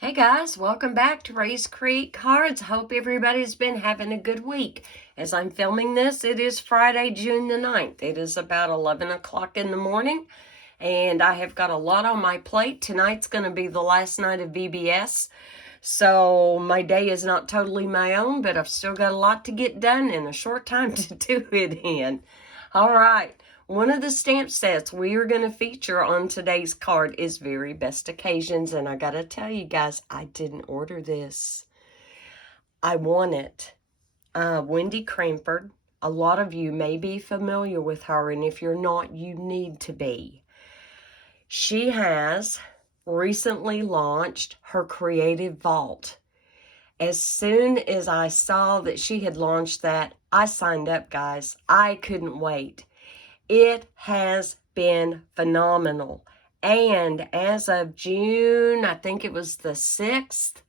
Hey guys, welcome back to Race Creek Cards. Hope everybody's been having a good week. As I'm filming this, it is Friday, June the 9th. It is about 11 o'clock in the morning, and I have got a lot on my plate. Tonight's going to be the last night of VBS, so my day is not totally my own, but I've still got a lot to get done and a short time to do it in. All right. One of the stamp sets we are going to feature on today's card is Very Best Occasions. And I got to tell you guys, I didn't order this. I want it. Wendy Cranford. A lot of you may be familiar with her, and if you're not, you need to be. She has recently launched her Creative Vault. As soon as I saw that she had launched that, I signed up, guys. I couldn't wait. It has been phenomenal. And as of June, I think it was the 6th,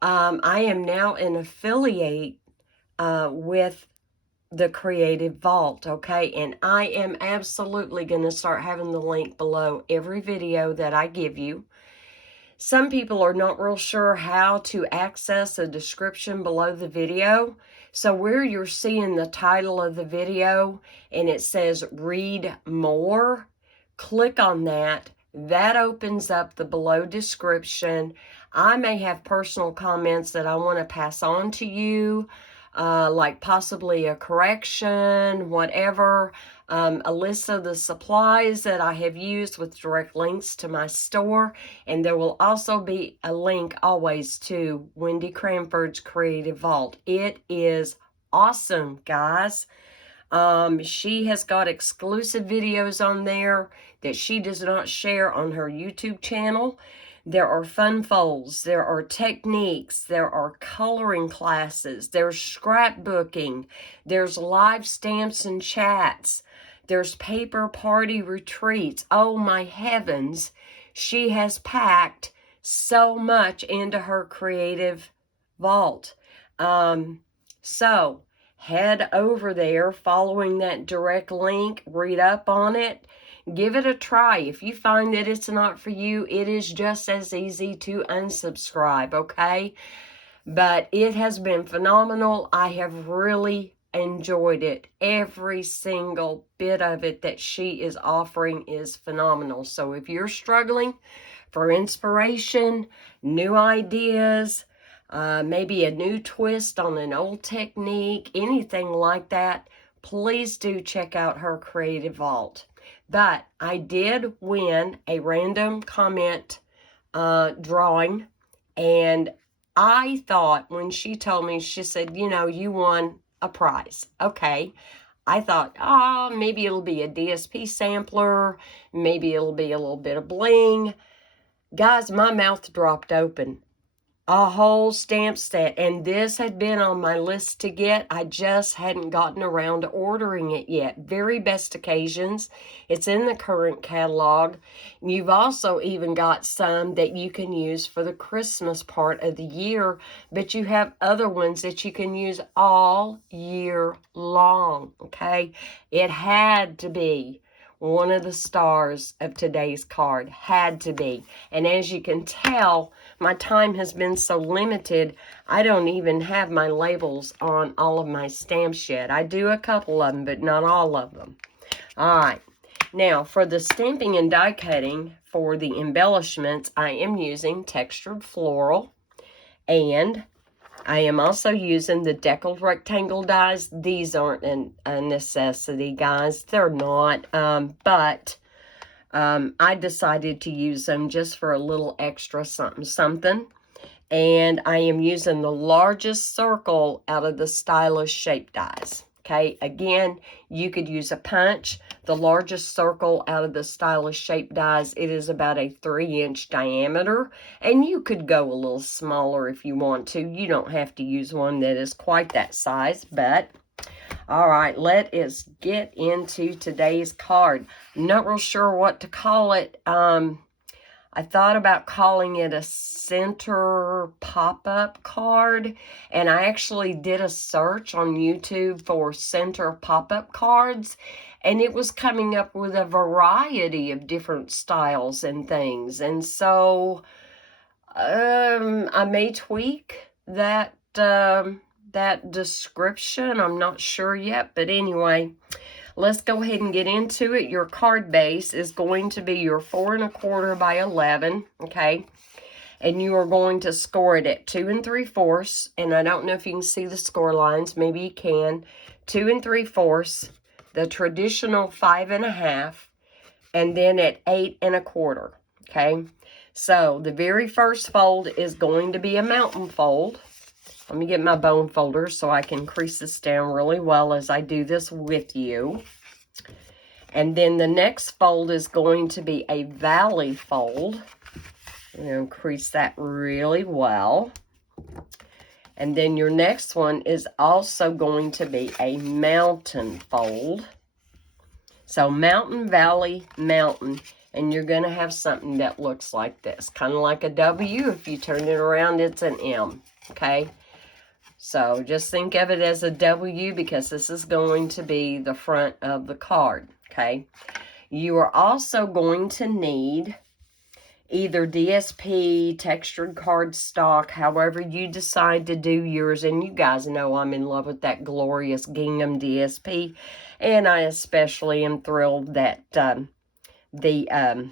I am now an affiliate with the Creative Vault, okay? And I am absolutely going to start having the link below every video that I give you. Some people are not real sure how to access a description below the video. So where you're seeing the title of the video and it says read more, click on that. That opens up the below description. I may have personal comments that I want to pass on to you, like possibly a correction, whatever. A list of the supplies that I have used with direct links to my store. And there will also be a link always to Wendy Cranford's Creative Vault. It is awesome, guys. She has got exclusive videos on there that she does not share on her YouTube channel. There are fun folds, there are techniques, there are coloring classes, there's scrapbooking, there's live stamps and chats, there's paper party retreats. Oh my heavens, she has packed so much into her Creative Vault. So head over there following that direct link, read up on it. Give it a try. If you find that it's not for you, it is just as easy to unsubscribe, okay? But it has been phenomenal. I have really enjoyed it. Every single bit of it that she is offering is phenomenal. So if you're struggling for inspiration, new ideas, maybe a new twist on an old technique, anything like that, please do check out her Creative Vault. But I did win a random comment drawing, and I thought when she told me, she said, you know, you won a prize. Okay. I thought, oh, maybe it'll be a DSP sampler, maybe it'll be a little bit of bling. Guys, my mouth dropped open. A whole stamp set, and this had been on my list to get. I just hadn't gotten around to ordering it yet. Very Best Occasions. It's in the current catalog. You've also even got some that you can use for the Christmas part of the year, but you have other ones that you can use all year long, okay? It had to be one of the stars of today's card. Had to be. And as you can tell, my time has been so limited, I don't even have my labels on all of my stamps yet. I do a couple of them, but not all of them. All right. Now, for the stamping and die cutting for the embellishments, I am using textured floral, and I am also using the deckled rectangle dies. These aren't a necessity, guys. They're not, but I decided to use them just for a little extra something. And I am using the largest circle out of the stylish shape dies. Okay, again, you could use a punch. The largest circle out of the stylish shape dies, it is about a 3-inch diameter. And you could go a little smaller if you want to. You don't have to use one that is quite that size, but all right, let us get into today's card. I'm not real sure what to call it. I thought about calling it a center pop-up card, and I actually did a search on YouTube for center pop-up cards, and it was coming up with a variety of different styles and things. And so I may tweak that that description. I'm not sure yet, but anyway, let's go ahead and get into it. Your card base is going to be your 4 1/4 by 11, okay? And you are going to score it at 2 3/4. And I don't know if you can see the score lines. Maybe you can. 2 3/4, the traditional 5 1/2, and then at 8 1/4. Okay. So the very first fold is going to be a mountain fold. Let me get my bone folder so I can crease this down really well as I do this with you. And then the next fold is going to be a valley fold. I'm going to crease that really well. And then your next one is also going to be a mountain fold. So mountain, valley, mountain. And you're going to have something that looks like this. Kind of like a W. If you turn it around, it's an M. Okay? So just think of it as a W because this is going to be the front of the card. Okay? You are also going to need either DSP, textured cardstock, however you decide to do yours. And you guys know I'm in love with that glorious gingham DSP. And I especially am thrilled that the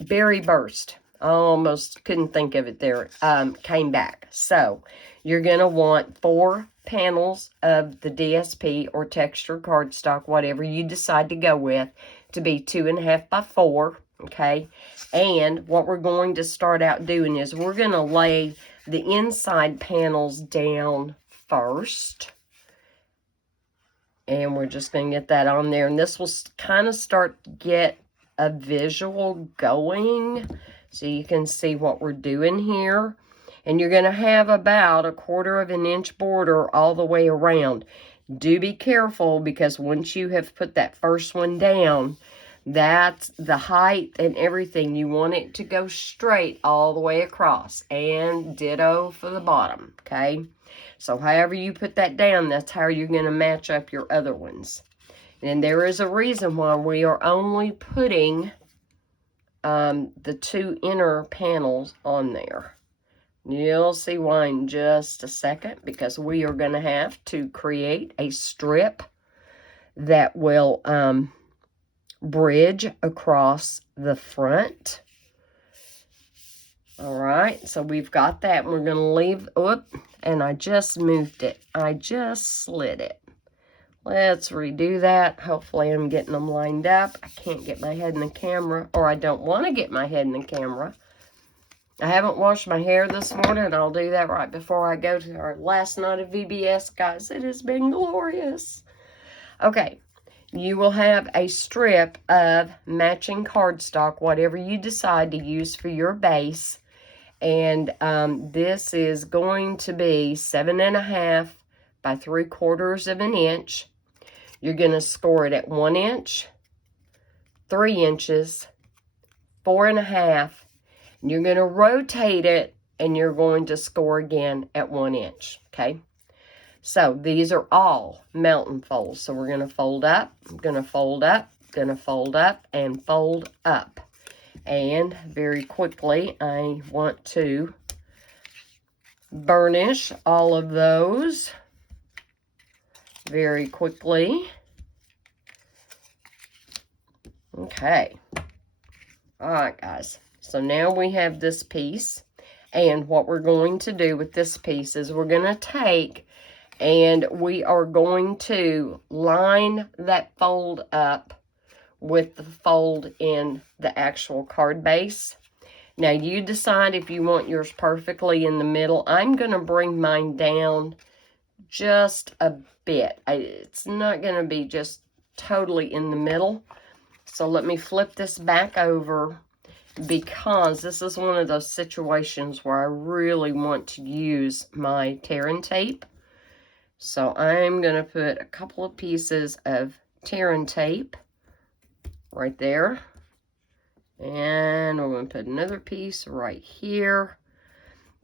Berry Burst, I almost couldn't think of it there, came back. So you're going to want 4 panels of the DSP or textured cardstock, whatever you decide to go with, to be 2 1/2 by 4, okay? And what we're going to start out doing is we're going to lay the inside panels down first. And we're just going to get that on there. And this will kind of start to get a visual going so you can see what we're doing here. And you're going to have about a 1/4 of an inch border all the way around. Do be careful because once you have put that first one down, that's the height and everything. You want it to go straight all the way across. And ditto for the bottom, okay? So however you put that down, that's how you're going to match up your other ones. And there is a reason why we are only putting the 2 inner panels on there. You'll see why in just a second, because we are going to have to create a strip that will bridge across the front. All right, so we've got that. We're going to leave, and I just moved it. I just slid it. Let's redo that. Hopefully I'm getting them lined up. I can't get my head in the camera, or I don't want to get my head in the camera. I haven't washed my hair this morning. I'll do that right before I go to our last night of VBS, guys. It has been glorious. Okay, you will have a strip of matching cardstock, whatever you decide to use for your base. And this is going to be 7 1/2 by 3/4 of an inch. You're going to score it at 1 inch, 3 inches, 4 1/2. And you're going to rotate it, and you're going to score again at 1 inch, okay? So these are all mountain folds. So we're going to fold up, going to fold up, going to fold up, and fold up. And very quickly, I want to burnish all of those very quickly. Okay. All right, guys. So now we have this piece. And what we're going to do with this piece is we're going to take and we are going to line that fold up with the fold in the actual card base. Now you decide if you want yours perfectly in the middle. I'm going to bring mine down just a bit. It's not going to be just totally in the middle. So let me flip this back over, because this is one of those situations where I really want to use my tear and tape. So I'm going to put a couple of pieces of tear and tape right there. And we're going to put another piece right here.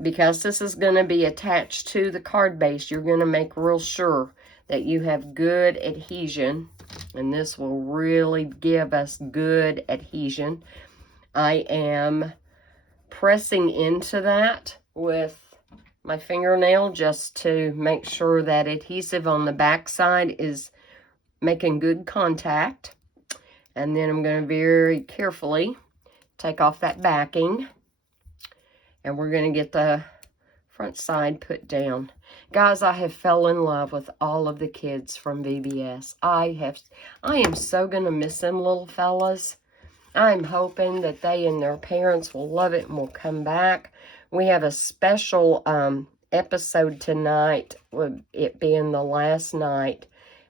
Because this is going to be attached to the card base, you're going to make real sure that you have good adhesion. And this will really give us good adhesion. I am pressing into that with my fingernail just to make sure that adhesive on the back side is making good contact. And then I'm going to very carefully take off that backing. And we're going to get the front side put down. Guys, I have fell in love with all of the kids from VBS. I am so going to miss them little fellas. I'm hoping that they and their parents will love it and will come back. We have a special episode tonight, with it being the last night,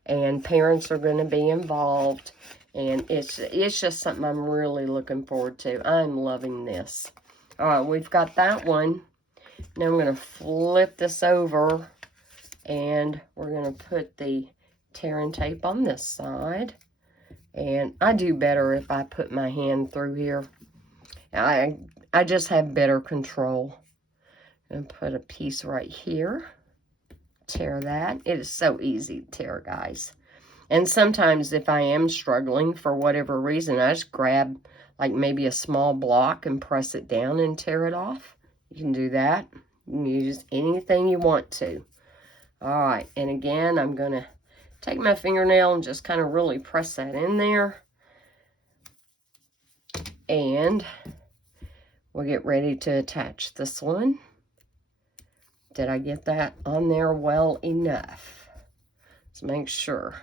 and parents are going to be involved. And it's just something I'm really looking forward to. I'm loving this. All right, we've got that one. Now I'm going to flip this over, and we're going to put the tearing tape on this side. And I do better if I put my hand through here. I just have better control. And put a piece right here. Tear that. It is so easy to tear, guys. And sometimes if I am struggling for whatever reason, I just grab like maybe a small block and press it down and tear it off. You can do that. You can use anything you want to. All right, and again, I'm going to take my fingernail and just kind of really press that in there. And we'll get ready to attach this one. Did I get that on there well enough? Let's make sure.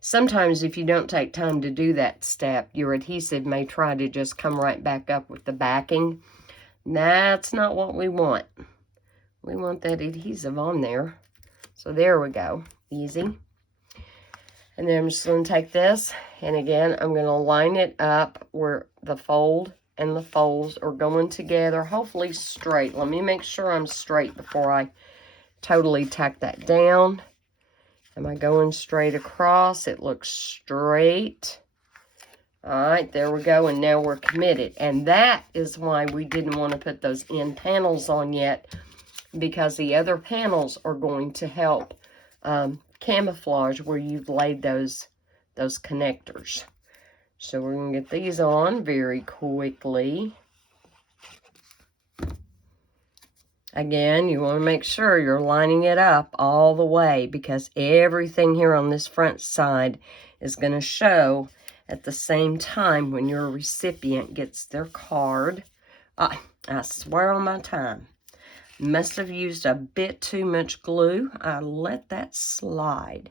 Sometimes if you don't take time to do that step, your adhesive may try to just come right back up with the backing. That's not what we want. We want that adhesive on there. So there we go. Easy. And then I'm just going to take this, and again, I'm going to line it up where the fold and the folds are going together, hopefully straight. Let me make sure I'm straight before I totally tack that down. Am I going straight across? It looks straight. All right, there we go, and now we're committed. And that is why we didn't want to put those end panels on yet, because the other panels are going to help camouflage where you've laid those connectors. So we're going to get these on very quickly. Again, you want to make sure you're lining it up all the way, because everything here on this front side is going to show at the same time when your recipient gets their card. I swear on my time. Must have used a bit too much glue. I let that slide.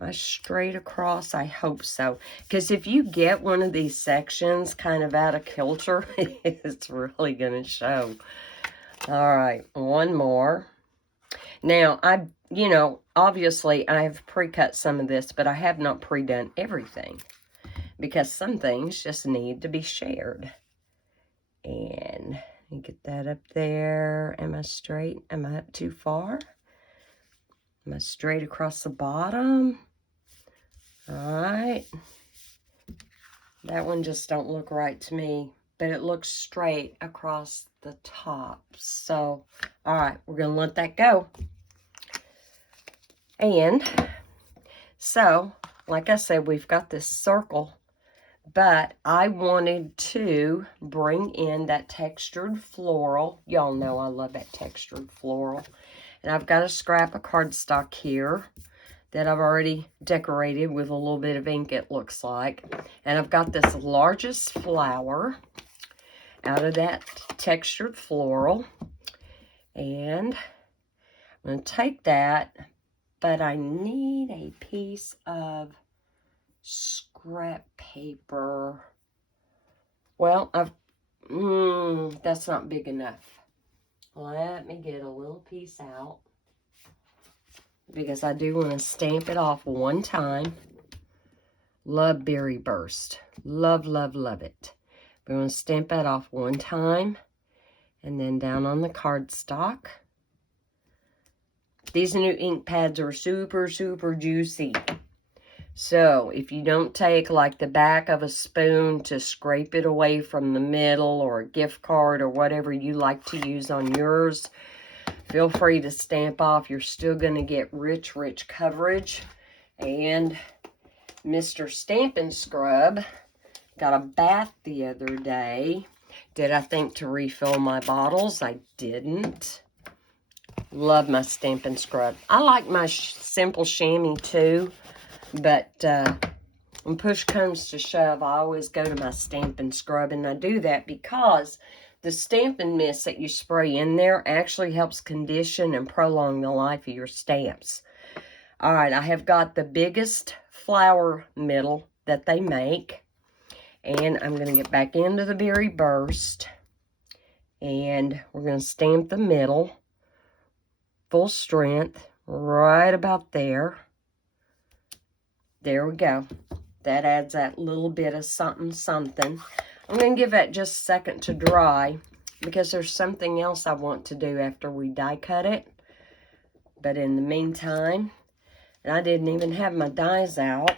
Am I straight across? I hope so. Because if you get one of these sections kind of out of kilter, it's really going to show. All right, one more. Now, obviously I have pre-cut some of this, but I have not pre-done everything, because some things just need to be shared. And get that up there. Am I straight? Am I up too far? Am I straight across the bottom? All right. That one just don't look right to me, but it looks straight across the top. So, all right, we're going to let that go. And so, like I said, we've got this circle, but I wanted to bring in that textured floral. Y'all know I love that textured floral. And I've got a scrap of cardstock here that I've already decorated with a little bit of ink, it looks like. And I've got this largest flower out of that textured floral. And I'm going to take that, but I need a piece of scrap paper. Well, that's not big enough. Let me get a little piece out, because I do want to stamp it off one time. Love Berry Burst. Love, love, love it. We're going to stamp that off one time, and then down on the cardstock. These new ink pads are super, super juicy. So if you don't take like the back of a spoon to scrape it away from the middle, or a gift card, or whatever you like to use on yours, feel free to stamp off. You're still going to get rich, rich coverage. And Mr. Stamp and Scrub got a bath the other day Did I think to refill my bottles? I didn't. Love my Stampin' Scrub. I like my simple chamois too, but when push comes to shove, I always go to my Stampin' Scrub, and I do that because the Stampin' Mist that you spray in there actually helps condition and prolong the life of your stamps. All right, I have got the biggest flower middle that they make, and I'm going to get back into the Berry Burst, and we're going to stamp the middle. Full strength, right about there. There we go. That adds that little bit of something, something. I'm going to give that just a second to dry because there's something else I want to do after we die cut it. But in the meantime, and I didn't even have my dies out.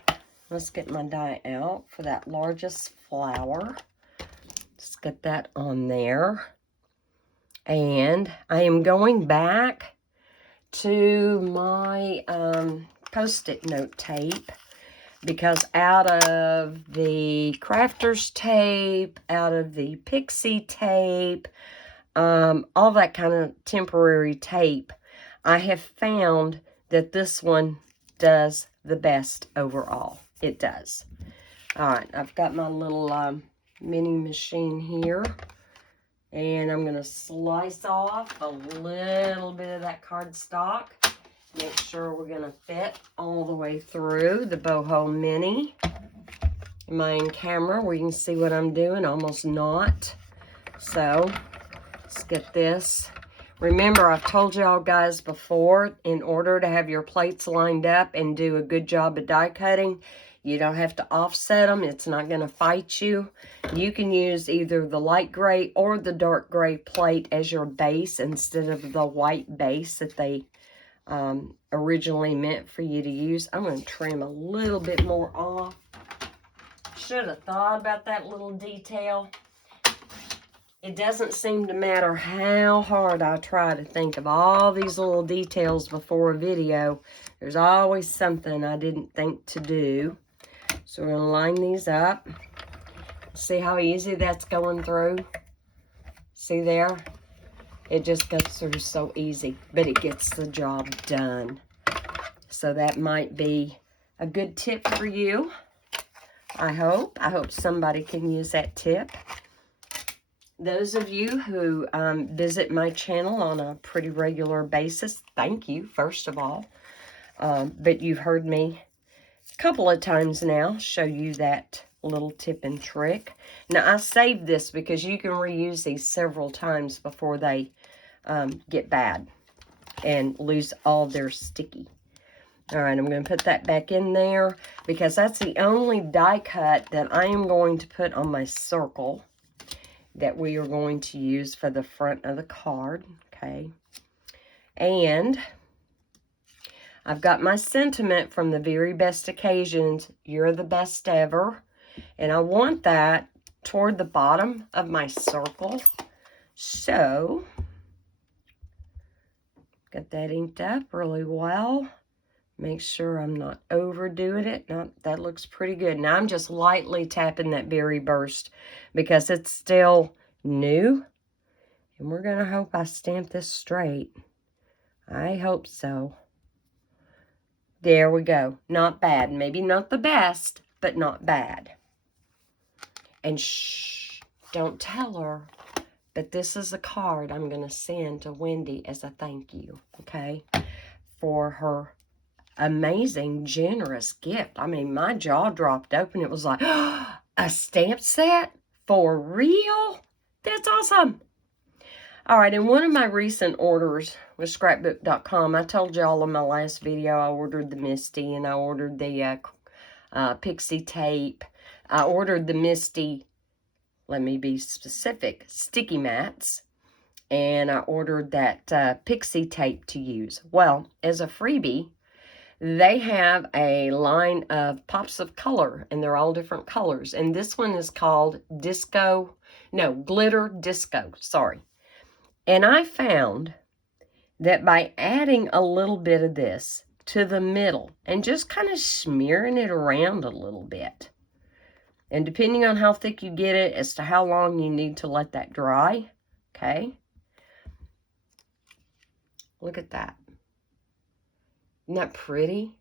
Let's get my die out for that largest flower. Let's get that on there. And I am going back to my Post-it note tape, because out of the crafter's tape, out of the pixie tape, all that kind of temporary tape, I have found that this one does the best overall. It does. All right, I've got my little mini machine here. And I'm going to slice off a little bit of that cardstock. Make sure we're going to fit all the way through the Boho Mini. Am I in camera where you can see what I'm doing? Almost not. So, let's get this. Remember, I've told y'all guys before, in order to have your plates lined up and do a good job of die cutting, you don't have to offset them. It's not going to fight you. You can use either the light gray or the dark gray plate as your base instead of the white base that they originally meant for you to use. I'm going to trim a little bit more off. Should have thought about that little detail. It doesn't seem to matter how hard I try to think of all these little details before a video. There's always something I didn't think to do. So we're going to line these up. See how easy that's going through? See there? It just goes through so easy, but it gets the job done. So that might be a good tip for you. I hope somebody can use that tip. Those of you who visit my channel on a pretty regular basis, thank you, first of all. But you've heard me a couple of times now show you that little tip and trick. Now, I saved this because you can reuse these several times before they get bad and lose all their sticky. All right, I'm going to put that back in there because that's the only die cut that I am going to put on my circle that we are going to use for the front of the card, okay? And I've got my sentiment from the very best occasions, you're the best ever. And I want that toward the bottom of my circle. So, got that inked up really well. Make sure I'm not overdoing it. No, that looks pretty good. Now I'm just lightly tapping that Berry Burst because it's still new. And we're going to hope I stamp this straight. I hope so. There we go. Not bad. Maybe not the best, but not bad. And shh, don't tell her. But this is a card I'm going to send to Wendy as a thank you, okay? For her amazing, generous gift. I mean, my jaw dropped open. It was like, oh, a stamp set? For real? That's awesome. All right, in one of my recent orders with scrapbook.com, I told y'all in my last video I ordered the Misty and I ordered the Pixie tape. I ordered the Misty, let me be specific, sticky mats. And I ordered that Pixie tape to use. Well, as a freebie, they have a line of pops of color, and they're all different colors. And this one is called Glitter Disco, sorry. And I found that by adding a little bit of this to the middle and just kind of smearing it around a little bit, And depending on how thick you get it, as to how long you need to let that dry. Okay. Look at that. Isn't that pretty?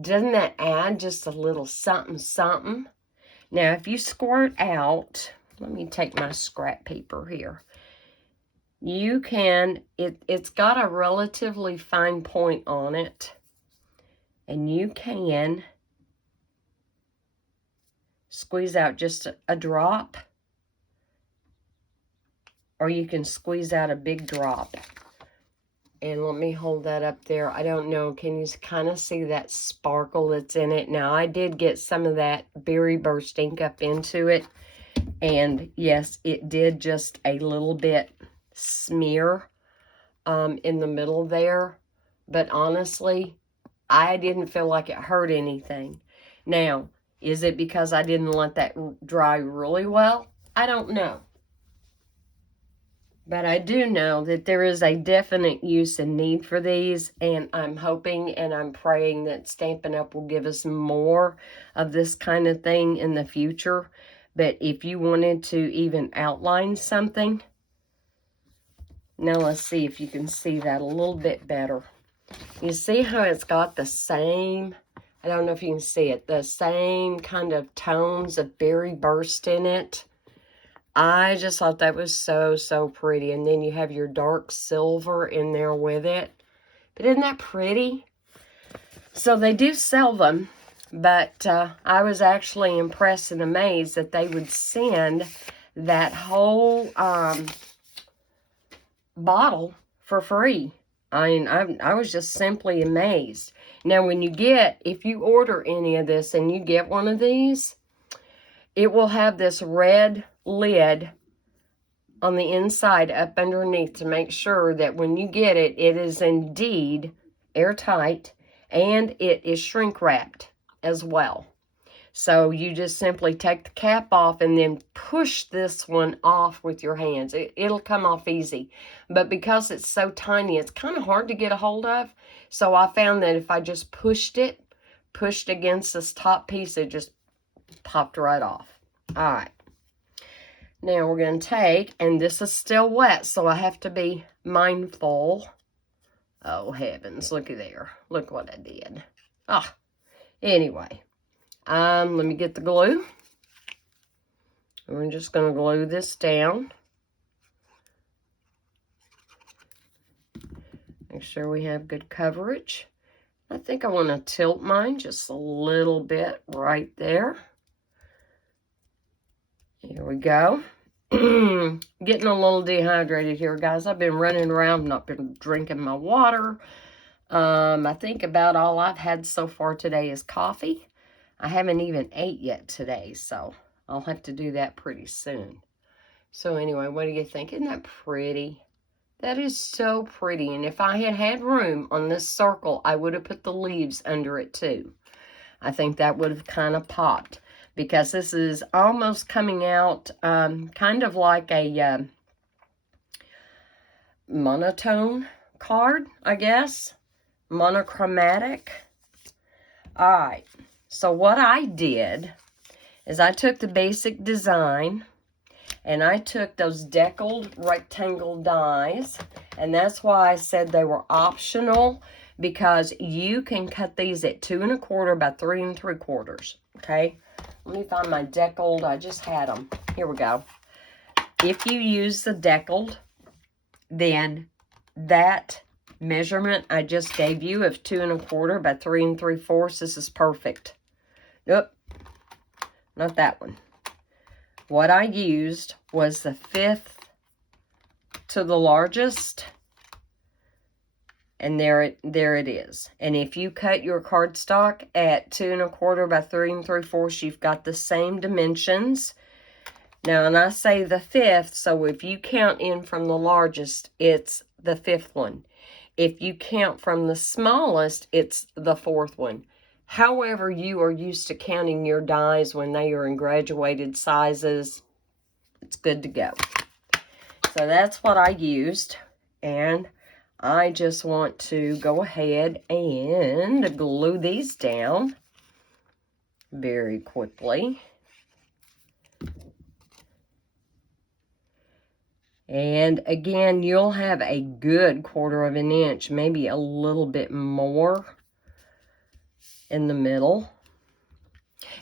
Doesn't that add just a little something, something? Now, if you squirt out, let me take my scrap paper here. You can, it's got a relatively fine point on it. And you can squeeze out just a drop. Or you can squeeze out a big drop. And let me hold that up there. I don't know, can you kind of see that sparkle that's in it? Now, I did get some of that Berry Burst ink up into it. And yes, it did just a little bit smear in the middle there. But honestly, I didn't feel like it hurt anything. Now, is it because I didn't let that dry really well? I don't know. But I do know that there is a definite use and need for these, and I'm hoping and I'm praying that Stampin' Up! Will give us more of this kind of thing in the future. But if you wanted to even outline something, now let's see if you can see that a little bit better. You see how it's got the same, I don't know if you can see it, the same kind of tones of Berry Burst in it. I just thought that was so, so pretty. And then you have your dark silver in there with it. But isn't that pretty? So they do sell them. But I was actually impressed and amazed that they would send that whole bottle for free. I mean, I was just simply amazed. Now, when you get, if you order any of this and you get one of these, it will have this red lid on the inside up underneath to make sure that when you get it, it is indeed airtight and it is shrink wrapped as well. So you just simply take the cap off and then push this one off with your hands. It'll come off easy. But because it's so tiny, it's kind of hard to get a hold of. So I found that if I just pushed against this top piece, it just popped right off. All right. Now we're going to take, and this is still wet, so I have to be mindful. Oh, heavens, looky there. Look what I did. Anyway, let me get the glue. We're just going to glue this down. Make sure we have good coverage. I think I want to tilt mine just a little bit right there. Here we go. Getting a little dehydrated here, guys. I've been running around, not been drinking my water. I think about all I've had so far today is coffee. I haven't even ate yet today, so I'll have to do that pretty soon. So anyway, what do you think? Isn't that pretty? That is so pretty. And if I had had room on this circle, I would have put the leaves under it too. I think that would have kind of popped. Because this is almost coming out kind of like a monotone card, I guess. Monochromatic. All right. So what I did is I took the basic design and I took those deckled rectangle dies. And that's why I said they were optional, because you can cut these at 2 1/4 by 3 3/4. Okay. Let me find my deckled. I just had them. Here we go. If you use the deckled, then that measurement I just gave you of 2 1/4 by 3 3/4, this is perfect. Nope, not that one. What I used was the 5th to the largest. And there it is. And if you cut your cardstock at 2 1/4 by 3 3/4, you've got the same dimensions. Now, and I say the 5th, so if you count in from the largest, it's the 5th one. If you count from the smallest, it's the 4th one. However you are used to counting your dies when they are in graduated sizes, it's good to go. So that's what I used. And I just want to go ahead and glue these down very quickly. And again, you'll have a good 1/4 of an inch, maybe a little bit more in the middle.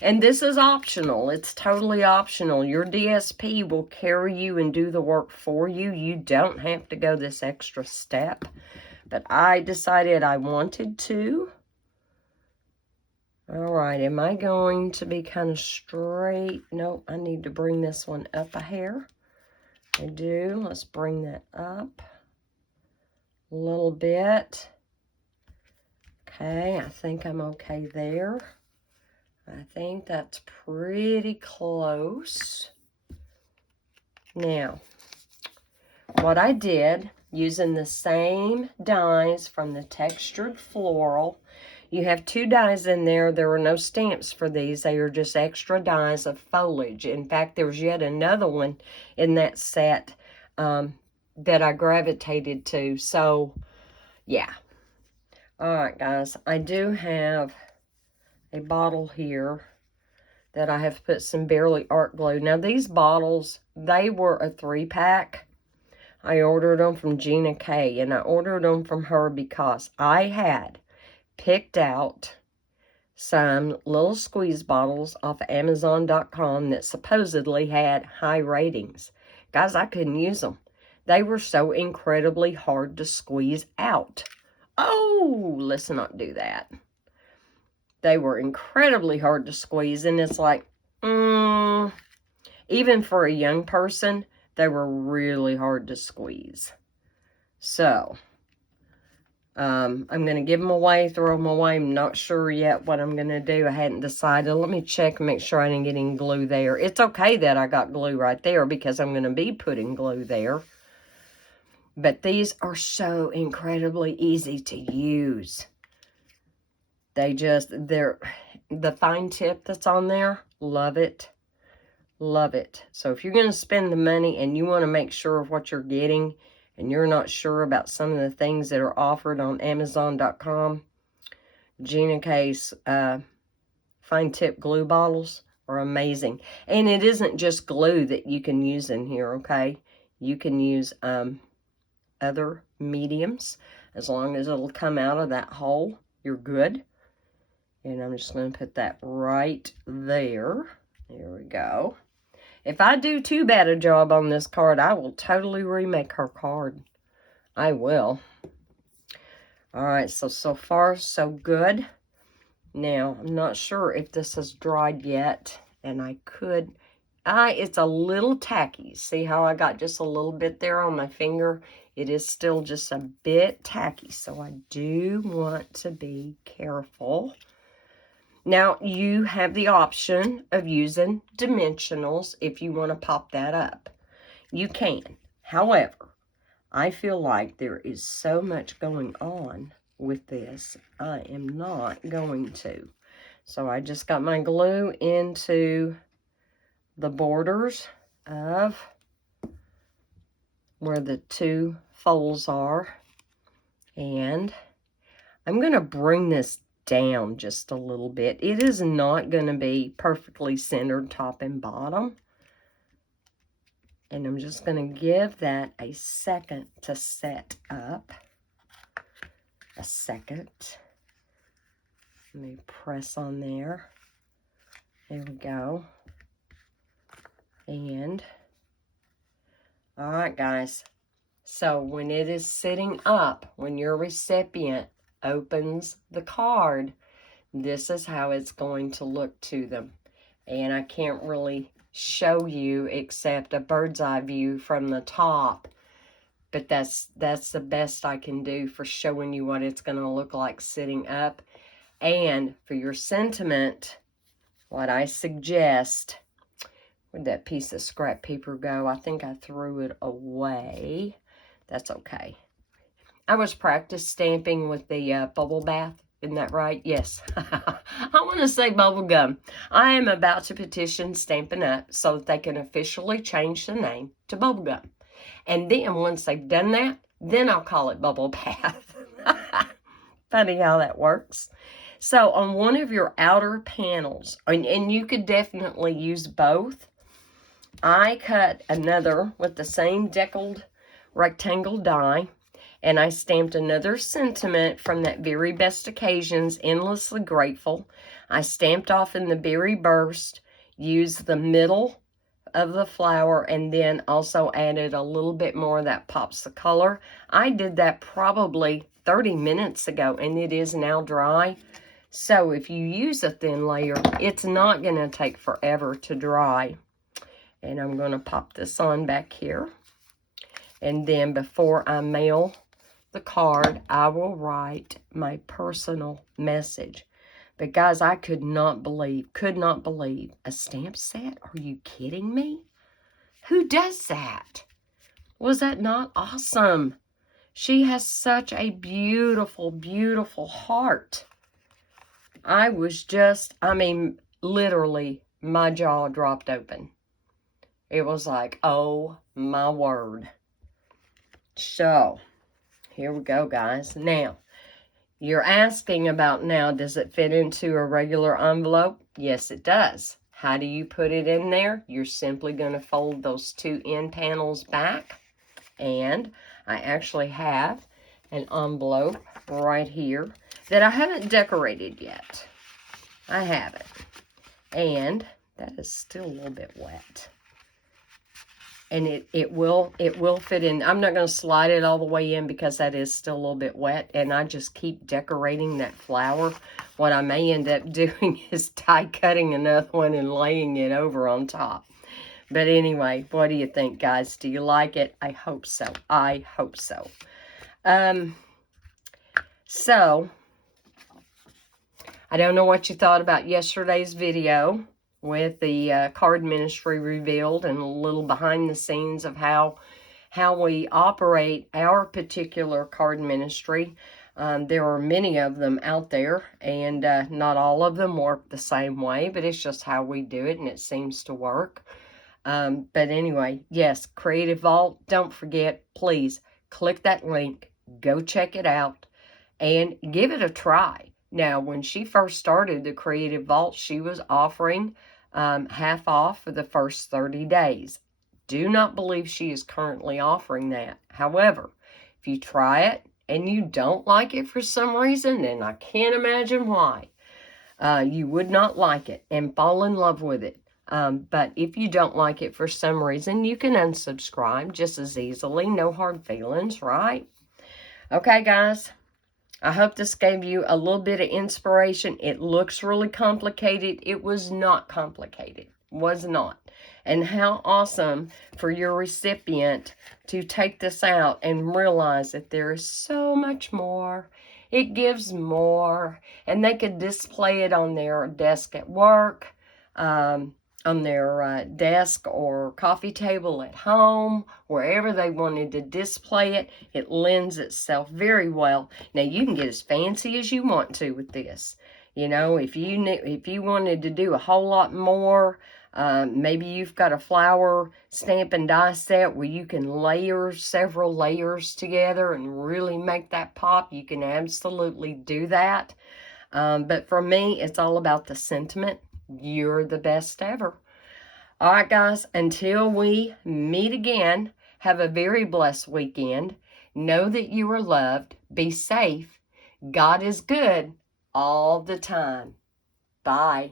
And this is optional. It's totally optional. Your DSP will carry you and do the work for you. You don't have to go this extra step. But I decided I wanted to. All right, am I going to be kind of straight? Nope, I need to bring this one up a hair. I do. Let's bring that up a little bit. Okay, I think I'm okay there. I think that's pretty close. Now, what I did, using the same dies from the Textured Floral, you have 2 dies in there. There are no stamps for these. They are just extra dies of foliage. In fact, there's yet another one in that set that I gravitated to. So, yeah. All right, guys. I do have a bottle here that I have put some Barely Art Glue. Now, these bottles, they were a 3-pack. I ordered them from Gina K, and I ordered them from her because I had picked out some little squeeze bottles off of Amazon.com that supposedly had high ratings. Guys, I couldn't use them. They were so incredibly hard to squeeze out. Oh, let's not do that. They were incredibly hard to squeeze, and it's like, even for a young person, they were really hard to squeeze. So, I'm going to give them away, throw them away. I'm not sure yet what I'm going to do. I hadn't decided. Let me check and make sure I didn't get any glue there. It's okay that I got glue right there because I'm going to be putting glue there. But these are so incredibly easy to use. They're the fine tip that's on there, love it. Love it. So if you're going to spend the money and you want to make sure of what you're getting and you're not sure about some of the things that are offered on Amazon.com, Gina K's fine tip glue bottles are amazing. And it isn't just glue that you can use in here, okay? You can use other mediums. As long as it'll come out of that hole, you're good. And I'm just going to put that right there. There we go. If I do too bad a job on this card, I will totally remake her card. I will. Alright, so far, so good. Now, I'm not sure if this has dried yet, and I could... it's a little tacky. See how I got just a little bit there on my finger? It is still just a bit tacky, so I do want to be careful. Now, you have the option of using dimensionals if you want to pop that up. You can. However, I feel like there is so much going on with this, I am not going to. So I just got my glue into the borders of where the 2 folds are. And I'm going to bring this down just a little bit. It is not going to be perfectly centered top and bottom. And I'm just going to give that a second to set up. A second. Let me press on there. There we go. And, all right, guys. So when it is sitting up, when your recipient opens the card, this is how it's going to look to them. And I can't really show you except a bird's eye view from the top, but that's the best I can do for showing you what it's going to look like sitting up. And for your sentiment, what I suggest, where'd that piece of scrap paper go? I think I threw it away. That's okay. I was practice stamping with the bubble bath. Isn't that right? Yes. I want to say bubble gum. I am about to petition Stampin' Up! So that they can officially change the name to bubble gum. And then once they've done that, then I'll call it bubble bath. Funny how that works. So on one of your outer panels, and you could definitely use both, I cut another with the same deckled rectangle die, and I stamped another sentiment from that Very Best Occasions, Endlessly Grateful. I stamped off in the berry burst, used the middle of the flower, and then also added a little bit more of that pops the color. I did that probably 30 minutes ago, and it is now dry. So if you use a thin layer, it's not going to take forever to dry. And I'm going to pop this on back here. And then before I mail the card, I will write my personal message. But guys, I could not believe a stamp set. Are you kidding me? Who does that? Was that not awesome? She has such a beautiful, beautiful heart. I was just, I mean, literally, my jaw dropped open. It was like, oh my word. So, here we go, guys. Now, you're asking about now, does it fit into a regular envelope? Yes, it does. How do you put it in there? You're simply going to fold those two end panels back. And I actually have an envelope right here that I haven't decorated yet. I have it. And that is still a little bit wet. And it will fit in. I'm not going to slide it all the way in because that is still a little bit wet. And I just keep decorating that flower. What I may end up doing is die cutting another one and laying it over on top. But anyway, what do you think, guys? Do you like it? I hope so. I hope so. So, I don't know what you thought about yesterday's video with the card ministry revealed and a little behind the scenes of how we operate our particular card ministry. There are many of them out there, and not all of them work the same way, but it's just how we do it, and it seems to work. But anyway, yes, Creative Vault, don't forget, please click that link, go check it out, and give it a try. Now, when she first started the Creative Vault, she was offering half off for the first 30 days. Do not believe she is currently offering that. However, if you try it and you don't like it for some reason, and I can't imagine why, you would not like it and fall in love with it. But if you don't like it for some reason, you can unsubscribe just as easily. No hard feelings, right? Okay, guys. I hope this gave you a little bit of inspiration. It looks really complicated. It was not complicated. Was not. And how awesome for your recipient to take this out and realize that there is so much more. It gives more. And they could display it on their desk at work, on their desk or coffee table at home, wherever they wanted to display it. It lends itself very well. Now, you can get as fancy as you want to with this. You know, if you wanted to do a whole lot more, maybe you've got a flower stamp and die set where you can layer several layers together and really make that pop, you can absolutely do that. But for me, it's all about the sentiment. You're the best ever. All right, guys, until we meet again, have a very blessed weekend. Know that you are loved. Be safe. God is good all the time. Bye.